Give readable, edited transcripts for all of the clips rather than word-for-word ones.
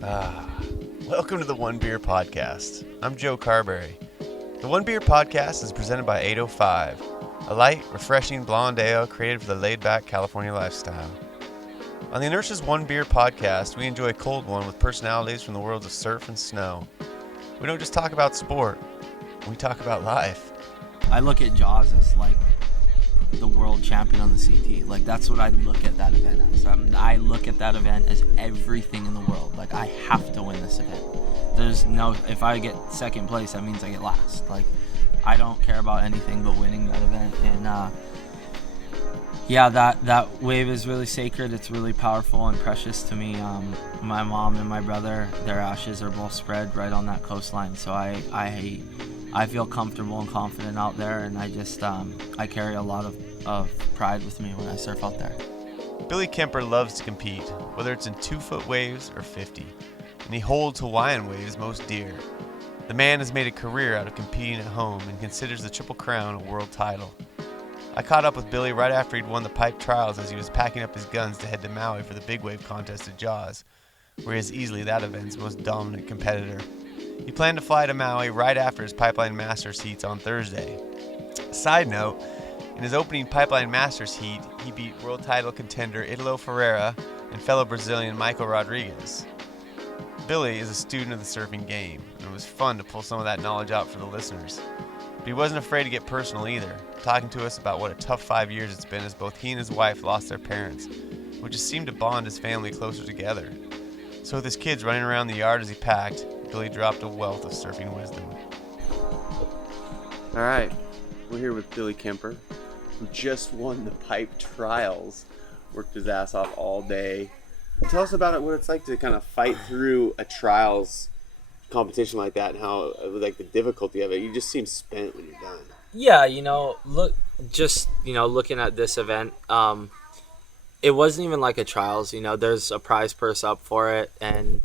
Welcome to the One Beer Podcast. I'm Joe Carberry. The One Beer Podcast is presented by 805, a light, refreshing blonde ale created for the laid-back California lifestyle. On the Inertia's One Beer Podcast, we enjoy a cold one with personalities from the worlds of surf and snow. We don't just talk about sport, we talk about life. I look at Jaws as like the world champion on the CT. Like, that's what I look at that event as. I look at that event as everything in the world. Like, I have to win this event. There's no, if I get second place, that means I get last. Like, I don't care about anything but winning that event. And yeah, that wave is really sacred. It's really powerful and precious to me. My mom and my brother, their ashes are both spread right on that coastline. So I feel comfortable and confident out there, and I just I carry a lot of pride with me when I surf out there. Billy Kemper loves to compete, whether it's in 2-foot waves or 50, and he holds Hawaiian waves most dear. The man has made a career out of competing at home and considers the Triple Crown a world title. I caught up with Billy right after he'd won the pipe trials as he was packing up his guns to head to Maui for the big wave contest at Jaws, where he is easily that event's most dominant competitor. He planned to fly to Maui right after his Pipeline Masters heats on Thursday. Side note, in his opening Pipeline Masters heat, he beat world title contender Italo Ferreira and fellow Brazilian Michael Rodriguez. Billy is a student of the surfing game, and it was fun to pull some of that knowledge out for the listeners. But he wasn't afraid to get personal either, talking to us about what a tough 5 years it's been as both he and his wife lost their parents, which has seemed to bond his family closer together. So with his kids running around the yard as he packed, Billy dropped a wealth of surfing wisdom. All right, we're here with Billy Kemper, who just won the pipe trials, worked his ass off all day. Tell us about it, what it's like to kind of fight through a trials competition like that, and how, like, the difficulty of it. You just seem spent when you're done. Yeah, looking at this event, it wasn't even like a trials. There's a prize purse up for it, and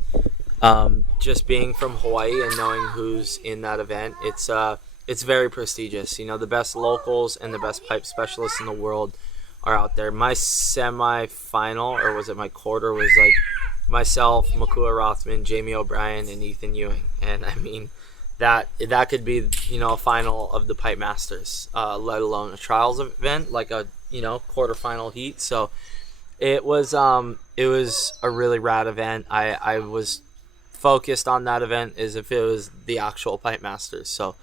just being from Hawaii and knowing who's in that event, it's very prestigious. The best locals and the best pipe specialists in the world are out there. My semi-final, or was it my quarter, was like myself, Makua Rothman, Jamie O'Brien, and Ethan Ewing. And I mean, that could be, a final of the Pipe Masters, let alone a trials event, like a, quarterfinal heat. So it was a really rad event. I was focused on that event as if it was the actual Pipe Masters. So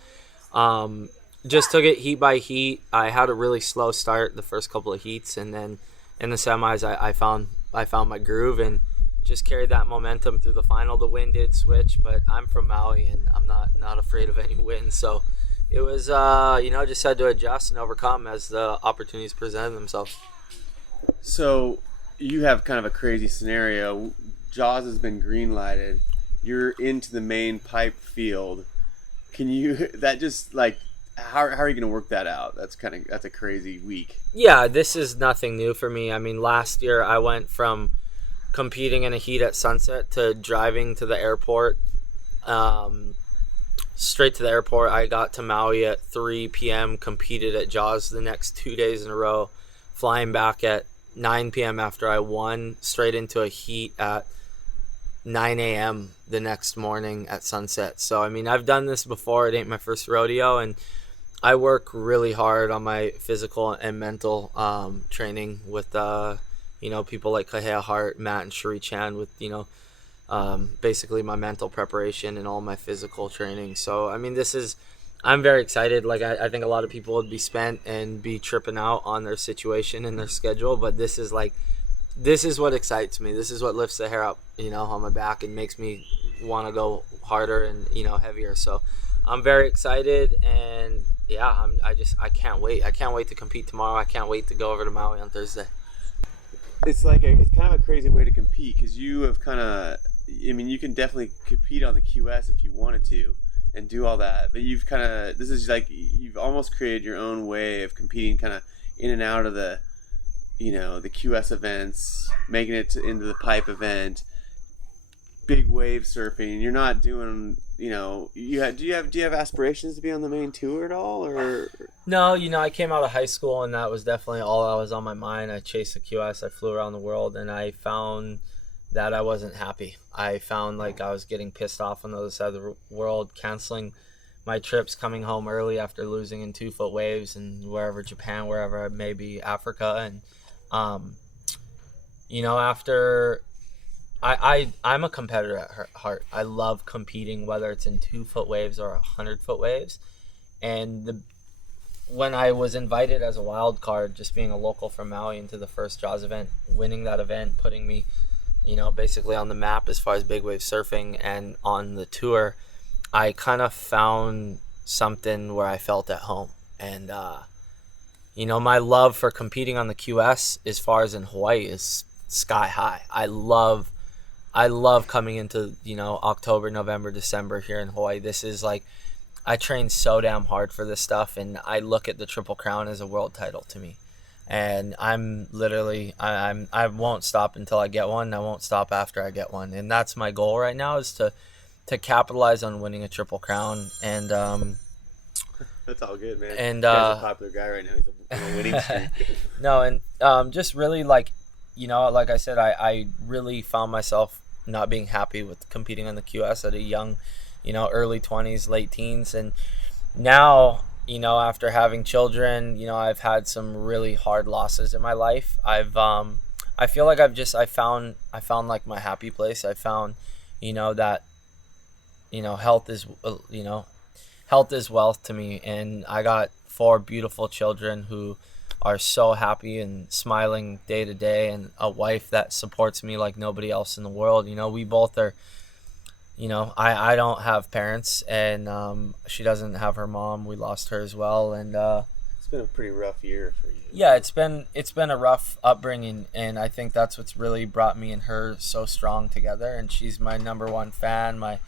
just took it heat by heat. I had a really slow start the first couple of heats, and then in the semis I found my groove and just carried that momentum through the final. The wind did switch, but I'm from Maui and I'm not afraid of any wind. So it was just had to adjust and overcome as the opportunities presented themselves. So you have kind of a crazy scenario. Jaws has been green lighted. You're into the main pipe field. Can you, that just like, how are you going to work that out? That's a crazy week. Yeah, this is nothing new for me. I mean, last year I went from competing in a heat at sunset to driving to the airport, straight to the airport. I got to Maui at 3 p.m., competed at Jaws the next 2 days in a row, flying back at 9 p.m. after I won, straight into a heat at 9 a.m. the next morning at sunset. So, I mean, I've done this before. It ain't my first rodeo, and I work really hard on my physical and mental training with, people like Kahea Hart, Matt, and Sheree Chan with, basically my mental preparation and all my physical training. So, I mean, I'm very excited. Like, I think a lot of people would be spent and be tripping out on their situation and their schedule, but this is what excites me. This is what lifts the hair up, on my back and makes me want to go harder and, heavier. So I'm very excited, and yeah, I can't wait. I can't wait to compete tomorrow. I can't wait to go over to Maui on Thursday. It's kind of a crazy way to compete, because you have you can definitely compete on the QS if you wanted to and do all that, but you've you've almost created your own way of competing kind of in and out of the the QS events, making it into the pipe event, big wave surfing. You're not doing, do you have aspirations to be on the main tour at all, or? No, I came out of high school and that was definitely all that was on my mind. I chased the QS, I flew around the world, and I found that I wasn't happy. I found like I was getting pissed off on the other side of the world, canceling my trips, coming home early after losing in 2-foot waves and wherever, Japan, wherever, maybe Africa. And um, after I'm a competitor at heart. I love competing, whether it's in 2-foot waves or 100-foot waves. And when I was invited as a wild card, just being a local from Maui, into the first Jaws event, winning that event, putting me, basically on the map as far as big wave surfing and on the tour, I kind of found something where I felt at home. And, my love for competing on the QS as far as in Hawaii is sky high. I love coming into, October, November, December here in Hawaii. This is like, I train so damn hard for this stuff, and I look at the Triple Crown as a world title to me. And I'm literally, I won't stop until I get one. I won't stop after I get one. And that's my goal right now, is to capitalize on winning a Triple Crown. And that's all good, man. And he's a popular guy right now. He's on a winning streak. No, and just really like I said, I really found myself not being happy with competing on the QS at a young, early 20s, late teens. And now, after having children, I've had some really hard losses in my life. I feel like I found like my happy place. I found, that, health is wealth to me. And I got 4 beautiful children who are so happy and smiling day to day, and a wife that supports me like nobody else in the world. We both are, I don't have parents, and she doesn't have her mom. We lost her as well. And it's been a pretty rough year for you. Yeah, it's been a rough upbringing, and I think that's what's really brought me and her so strong together. And she's my number one fan, my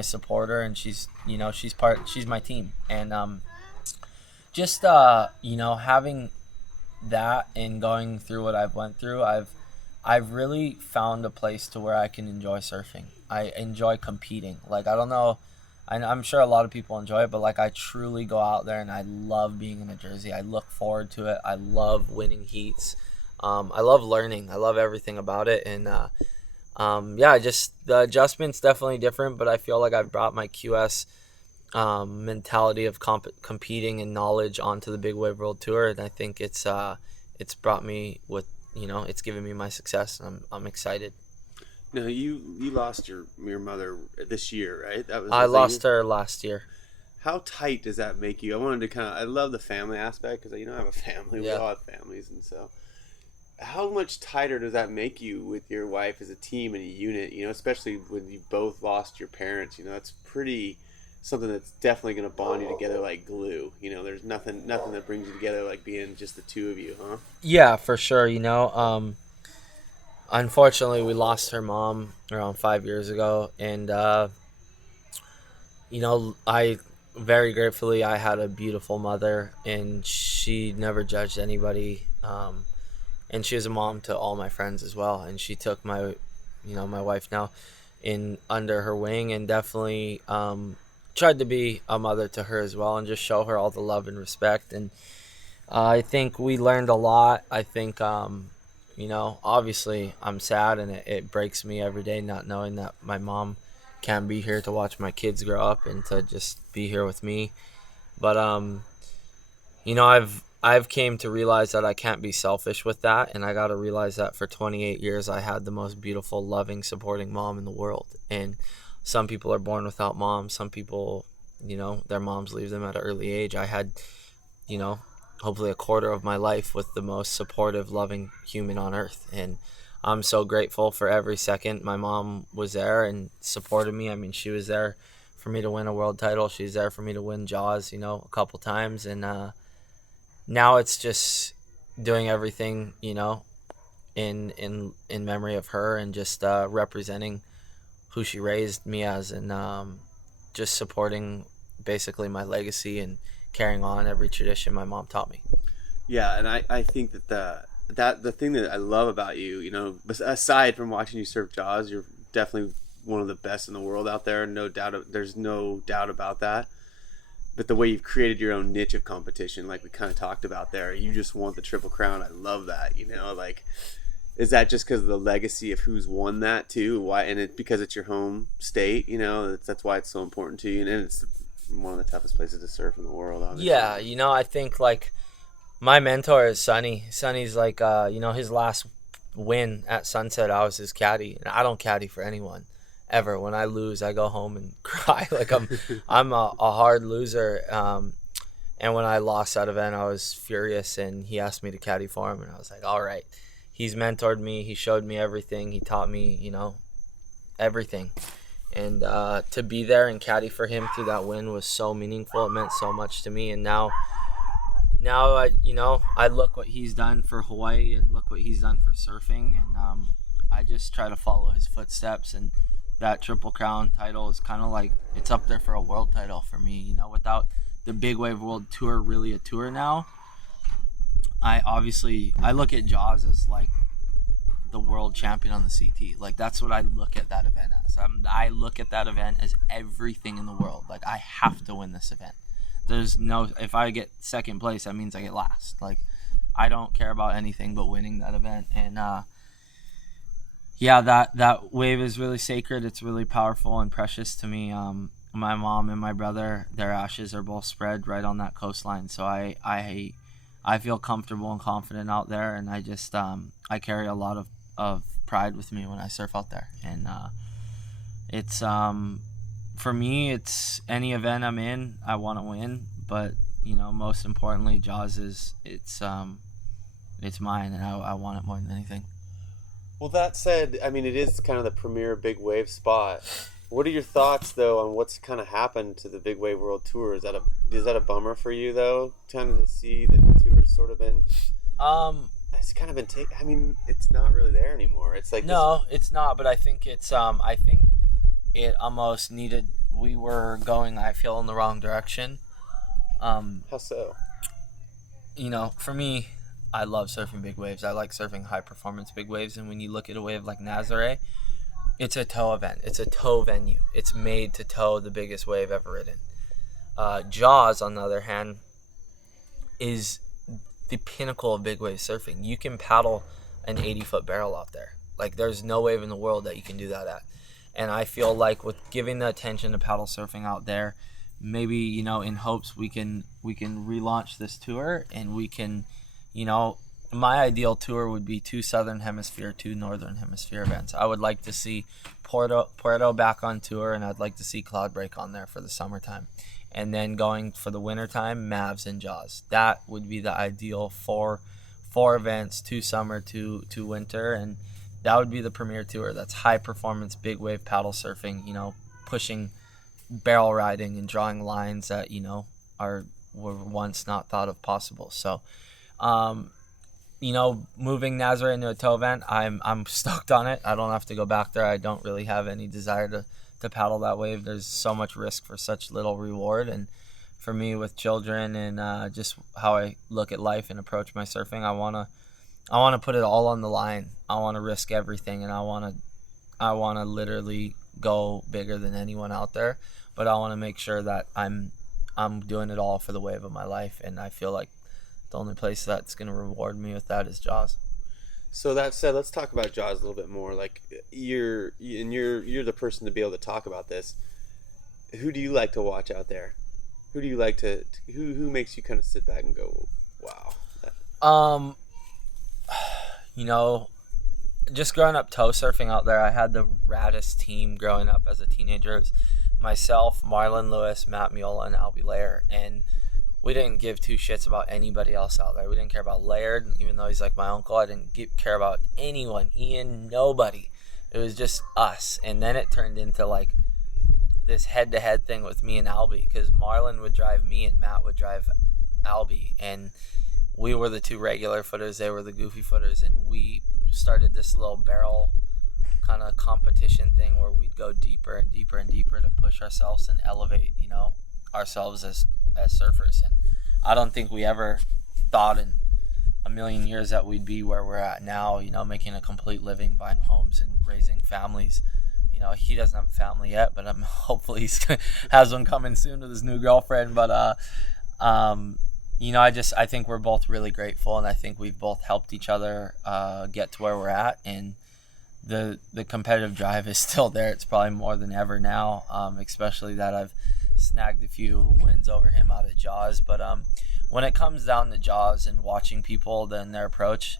supporter, and she's my team. And just having that and going through what I've went through, I've really found a place to where I can enjoy surfing. I enjoy competing. Like, I don't know, I'm sure a lot of people enjoy it, but like, I truly go out there and I love being in a jersey. I look forward to it. I love winning heats. I love learning. I love everything about it. And just the adjustment's definitely different, but I feel like I've brought my QS mentality of competing and knowledge onto the Big Wave World Tour, and I think it's brought me with, it's given me my success, and I'm excited. No, you lost your mother this year, right? I lost her last year. How tight does that make you? I love the family aspect, because I have a family. We Yeah. all have families, and so how much tighter does that make you with your wife as a team and a unit? Especially when you both lost your parents. That's pretty. Something that's definitely going to bond you together like glue. There's nothing that brings you together like being just the two of you, huh? Yeah, for sure. Unfortunately, we lost her mom around 5 years ago, and I very gratefully, I had a beautiful mother, and she never judged anybody, and she was a mom to all my friends as well. And she took my wife now in under her wing, and definitely tried to be a mother to her as well, and just show her all the love and respect. And I think we learned a lot. I think obviously I'm sad, and it breaks me every day not knowing that my mom can't be here to watch my kids grow up and to just be here with me. But I've came to realize that I can't be selfish with that, and I got to realize that for 28 years I had the most beautiful, loving, supporting mom in the world. And some people are born without moms. Some people, their moms leave them at an early age. I had, hopefully a quarter of my life with the most supportive, loving human on earth. And I'm so grateful for every second my mom was there and supported me. I mean, she was there for me to win a world title. She's there for me to win Jaws, a couple times. And now it's just doing everything, in memory of her, and just representing who she raised me as, and just supporting basically my legacy and carrying on every tradition my mom taught me. Yeah, and I think that the thing that I love about you, aside from watching you surf Jaws, you're definitely one of the best in the world out there. No doubt. There's no doubt about that. But the way you've created your own niche of competition, like we kind of talked about there, you just want the Triple Crown. I love that. Is that just because of the legacy of who's won that too? Why, and it because it's your home state, that's why it's so important to you, and it's one of the toughest places to surf in the world, obviously. Yeah, I think like my mentor is Sonny. Sonny's like, his last win at Sunset, I was his caddy, and I don't caddy for anyone ever. When I lose, I go home and cry. Like I'm a hard loser. And when I lost that event, I was furious, and he asked me to caddy for him, and I was like, all right. He's mentored me. He showed me everything. He taught me, everything. And to be there and caddy for him through that win was so meaningful. It meant so much to me. And now I look what he's done for Hawaii and look what he's done for surfing. And I just try to follow his footsteps. And that Triple Crown title is kind of like, it's up there for a world title for me. Without the Big Wave World Tour really a tour now, I look at Jaws as like the world champion on the CT. Like that's what I look at that event as. I look at that event as everything in the world. Like I have to win this event. If I get second place, that means I get last. Like I don't care about anything but winning that event. And that wave is really sacred. It's really powerful and precious to me. My mom and my brother, their ashes are both spread right on that coastline. So I feel comfortable and confident out there, and I just I carry a lot of pride with me when I surf out there. And it's for me, it's any event I'm in, I want to win. But most importantly, Jaws it's mine, and I want it more than anything. Well, that said, I mean, it is kind of the premier big wave spot. What are your thoughts, though, on what's kind of happened to the Big Wave World Tour? Is that a bummer for you, though, kind of to see that the tour's sort of been... It's kind of been taken... I mean, it's not really there anymore. It's like... No, it's not, but I think it's... I think it almost needed... We were going, I feel, in the wrong direction. How so? For me, I love surfing big waves. I like surfing high-performance big waves, and when you look at a wave like Nazare... It's a tow event. It's a tow venue. It's made to tow the biggest wave ever ridden. Jaws, on the other hand, is the pinnacle of big wave surfing. You can paddle an 80-foot barrel out there. Like, there's no wave in the world that you can do that at. And I feel like with giving the attention to paddle surfing out there, maybe, in hopes we can relaunch this tour, and we can, my ideal tour would be 2 Southern Hemisphere, 2 Northern Hemisphere events. I would like to see Puerto back on tour, and I'd like to see Cloudbreak on there for the summertime. And then going for the wintertime, Mavs and Jaws. That would be the ideal four events, 2 summer, 2 winter, and that would be the premier tour. That's high performance, big wave paddle surfing, pushing barrel riding and drawing lines that, were once not thought of possible. So, moving Nazareth into a tow event, I'm stoked on it. I don't have to go back there. I don't really have any desire to paddle that wave. There's so much risk for such little reward. And for me, with children and just how I look at life and approach my surfing, I wanna put it all on the line. I wanna risk everything, and I wanna literally go bigger than anyone out there. But I wanna make sure that I'm doing it all for the wave of my life, and I feel like the only place that's going to reward me with that is Jaws. So that said, let's talk about Jaws a little bit more. Like you're the person to be able to talk about this. Who do you like to watch out there? Who do you like to who makes you kind of sit back and go, wow? Just growing up tow surfing out there, I had the raddest team growing up as a teenager. It was myself, Marlon Lewis, Matt Miola, and Albie Lair, and we didn't give 2 shits about anybody else out there. We didn't care about Laird, even though he's like my uncle. I didn't care about anyone, Ian, nobody. It was just us. And then it turned into like this head-to-head thing with me and Albie, because Marlon would drive me and Matt would drive Albie. And we were the 2 regular footers. They were the goofy footers. And we started this little barrel kind of competition thing where we'd go deeper and deeper and deeper to push ourselves and elevate, ourselves as surfers. And I don't think we ever thought in a million years that we'd be where we're at now, making a complete living, buying homes and raising families. He doesn't have a family yet, but hopefully he has one coming soon with his new girlfriend. But I think we're both really grateful, and I think we've both helped each other get to where we're at, and the competitive drive is still there. It's probably more than ever now, especially that I've snagged a few wins over him out at Jaws. But when it comes down to Jaws and watching people, then their approach,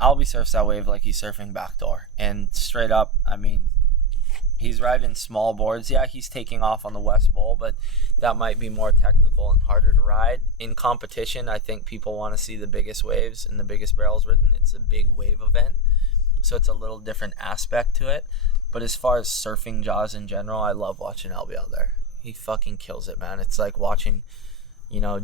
Albie surfs that wave like he's surfing backdoor. And straight up, I mean, he's riding small boards. Yeah, he's taking off on the West Bowl, but that might be more technical and harder to ride. In competition, I think people want to see the biggest waves and the biggest barrels ridden. It's a big wave event, so it's a little different aspect to it. But as far as surfing Jaws in general, I love watching Albie out there. He fucking kills it, man. It's like watching,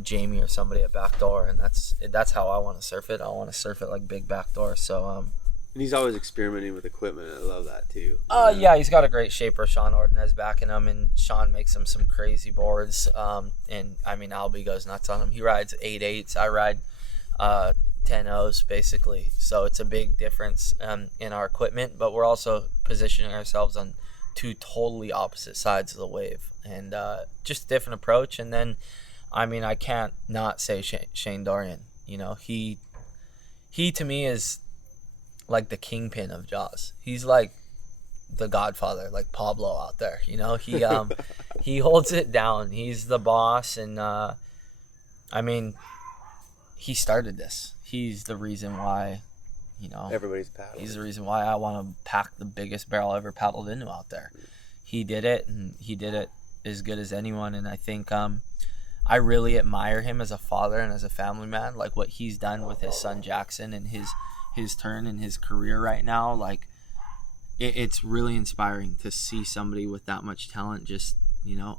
Jamie or somebody at backdoor, and that's how I want to surf it. I want to surf it like big backdoor. So and he's always experimenting with equipment. I love that too. Yeah, he's got a great shaper, Sean Ordonez, backing him, and Sean makes him some crazy boards. And I mean, Albie goes nuts on him. He rides 8.8s. I ride 10.0s basically. So it's a big difference in our equipment, but we're also positioning ourselves on two totally opposite sides of the wave, and just a different approach. And then, I mean, I can't not say Shane Dorian. He to me is like the kingpin of Jaws. He's like the Godfather, like Pablo out there. He he holds it down. He's the boss, and I mean, he started this. He's the reason why, everybody's paddling. He's the reason why I want to pack the biggest barrel I ever paddled into out there. He did it, and he did it as good as anyone. And I think I really admire him as a father and as a family man. Like what he's done with his son Jackson and his turn in his career right now. Like it's really inspiring to see somebody with that much talent just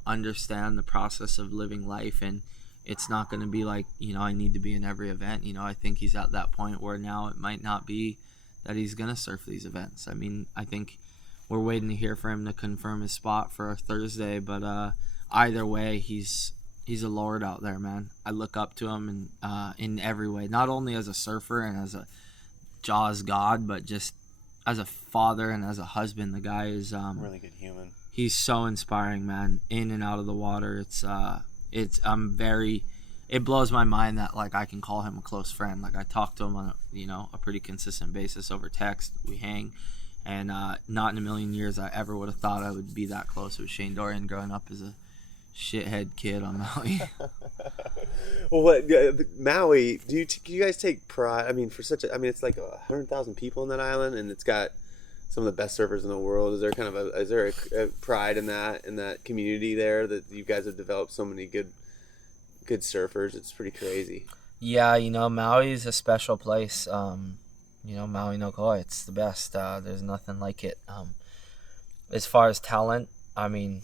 understand the process of living life. And it's not going to be like, I need to be in every event. I think he's at that point where now it might not be that he's going to surf these events. I mean, I think we're waiting to hear for him to confirm his spot for Thursday, but either way, he's a lord out there, man. I look up to him in every way, not only as a surfer and as a Jaws god, but just as a father and as a husband. The guy is really good human. He's so inspiring, man. In and out of the water, it blows my mind that like I can call him a close friend. Like I talk to him on a pretty consistent basis over text. We hang, and not in a million years I ever would have thought I would be that close with Shane Dorian growing up as a shithead kid on Maui. Well, Maui? Do you guys take pride? I mean, it's like 100,000 people in that island, and it's got some of the best surfers in the world. Is there a pride in that community there that you guys have developed so many good surfers? It's pretty crazy. Yeah, Maui is a special place. Maui no Koi, it's the best. There's nothing like it. As far as talent, I mean,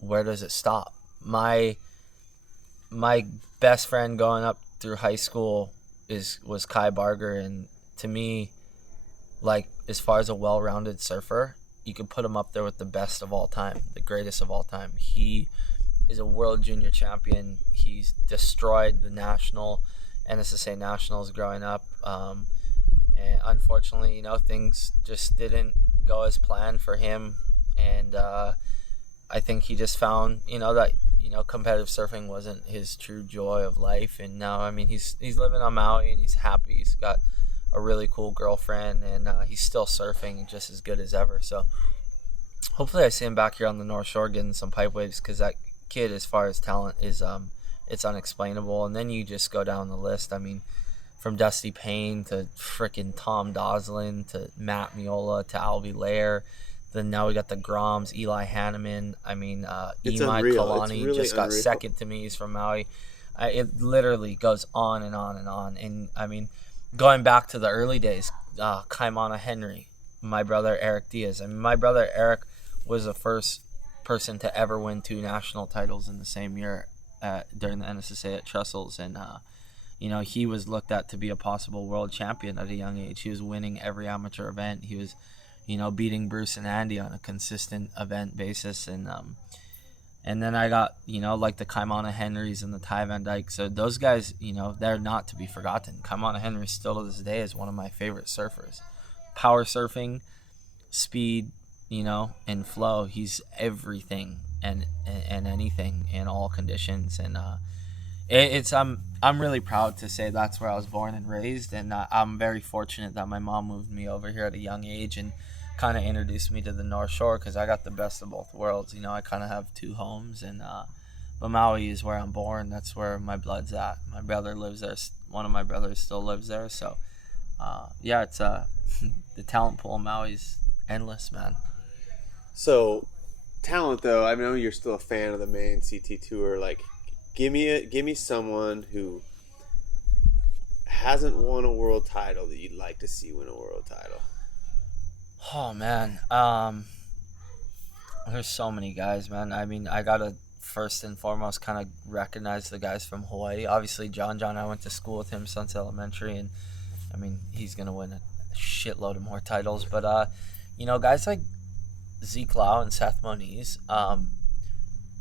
where does it stop? My best friend going up through high school was Kai Barger, and to me, like as far as a well-rounded surfer, you could put him up there with the best of all time, the greatest of all time. He is a world junior champion. He's destroyed the NSSA nationals growing up, and unfortunately, things just didn't go as planned for him, and I think he just found that competitive surfing wasn't his true joy of life. And now, I mean, he's living on Maui and he's happy. He's got a really cool girlfriend, and he's still surfing just as good as ever. So hopefully I see him back here on the North Shore getting some pipe waves, because that kid, as far as talent, is it's unexplainable. And then you just go down the list. I mean, from Dusty Payne to frickin' Tom Doslin to Matt Miola to Albie Lair. Then now we got the Groms, Eli Hanneman. I mean, Imai Kalani really just got second to me. He's from Maui. It literally goes on and on and on. And, I mean, going back to the early days, Kaimana Henry, my brother Eric Diaz. I mean, my brother Eric was the first person to ever win 2 national titles in the same year during the NSSA at Trestles. And, he was looked at to be a possible world champion at a young age. He was winning every amateur event. He was beating Bruce and Andy on a consistent event basis. And then I got, like the Kaimana Henrys and the Ty Van Dyke. So those guys, they're not to be forgotten. Kaimana Henry still to this day is one of my favorite surfers. Power surfing, speed, and flow. He's everything and anything in all conditions. And I'm really proud to say that's where I was born and raised, and I'm very fortunate that my mom moved me over here at a young age and kind of introduced me to the North Shore, because I got the best of both worlds. I kind of have two homes, and but Maui is where I'm born. That's where my blood's at. My brother lives there. One of my brothers still lives there. So yeah, it's the talent pool in Maui's endless, man. So, talent though, I know you're still a fan of the main CT tour. Like, give me someone who hasn't won a world title that you'd like to see win a world title. Oh man, there's so many guys, man. I mean, I gotta first and foremost kind of recognize the guys from Hawaii. Obviously, John, I went to school with him, Sunset Elementary, and I mean, he's gonna win a shitload of more titles. But guys like Zeke Lau and Seth Moniz,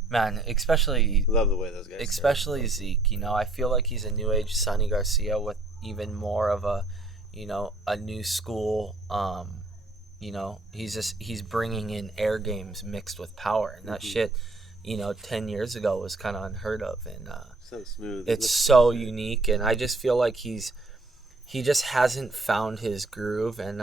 man, especially Love the way those guys. especially Zeke. I feel like he's a new age Sonny Garcia with even more of a new school. He's bringing in air games mixed with power, and that shit 10 years ago was kind of unheard of, and so smooth. it's so unique, and I just feel like he just hasn't found his groove, and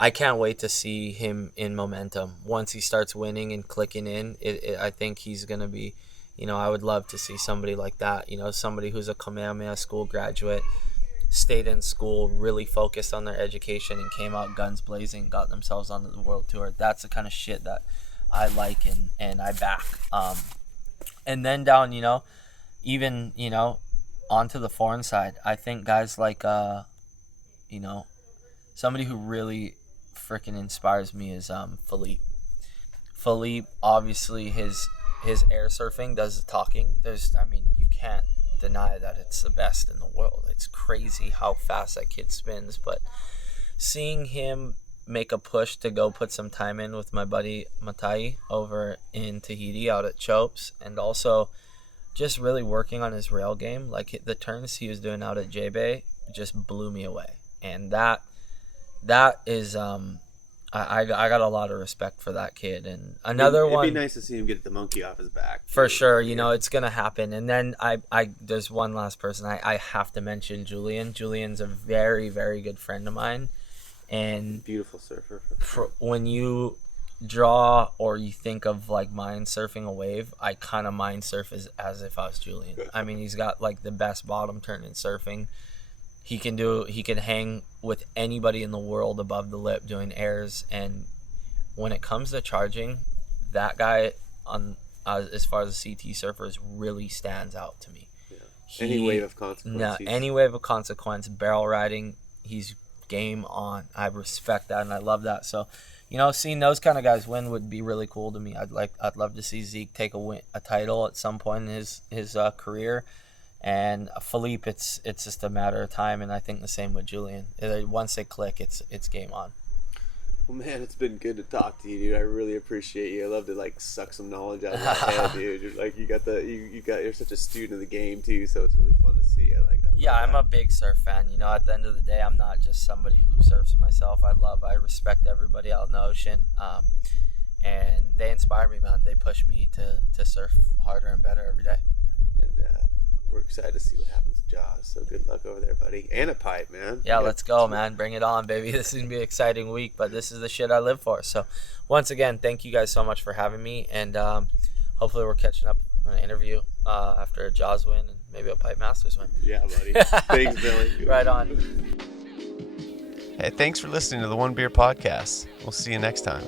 I can't wait to see him in momentum once he starts winning and clicking in. I think he's gonna be, I would love to see somebody like that, somebody who's a Kamehameha school graduate, stayed in school, really focused on their education, and came out guns blazing, got themselves onto the world tour. That's the kind of shit that I like and I back. And then down, even, onto the foreign side, I think guys like, somebody who really freaking inspires me is Philippe. Philippe, obviously, his air surfing does the talking. You can't deny that it's the best in the world. It's crazy how fast that kid spins, but seeing him make a push to go put some time in with my buddy Matai over in Tahiti out at Chopes, and also just really working on his rail game, like the turns he was doing out at J-Bay just blew me away. And that is I got a lot of respect for that kid. And another one, it'd be nice to see him get the monkey off his back for sure. It's gonna happen. And then I there's one last person I have to mention, Julian. Julian's a very, very good friend of mine, and beautiful surfer. When you draw or you think of like mind surfing a wave, I kind of mind surf as if I was Julian. I mean, he's got like the best bottom turn in surfing. He can hang with anybody in the world above the lip doing airs, and when it comes to charging, that guy as far as a CT surfers really stands out to me. Yeah. Any wave of consequence. Any wave of consequence, barrel riding, he's game on. I respect that and I love that. So, seeing those kind of guys win would be really cool to me. I'd love to see Zeke take a title at some point in his career. And Philippe, it's just a matter of time, and I think the same with Julian. Once they click, it's game on. Well, man, it's been good to talk to you, dude. I really appreciate you. I love to suck some knowledge out of my head, dude. You're such a student of the game too, so it's really fun to see. I'm a big surf fan. At the end of the day, I'm not just somebody who surfs myself. I respect everybody out in the ocean, and they inspire me, man. They push me to surf harder and better every day. And we're excited to see what happens at Jaws. So good luck over there, buddy. And a pipe, man. Yeah, let's go, man. Bring it on, baby. This is going to be an exciting week, but this is the shit I live for. So once again, thank you guys so much for having me. And hopefully we're catching up on an interview after a Jaws win and maybe a Pipe Masters win. Yeah, buddy. Thanks, Billy. Right on. Hey, thanks for listening to the One Beer Podcast. We'll see you next time.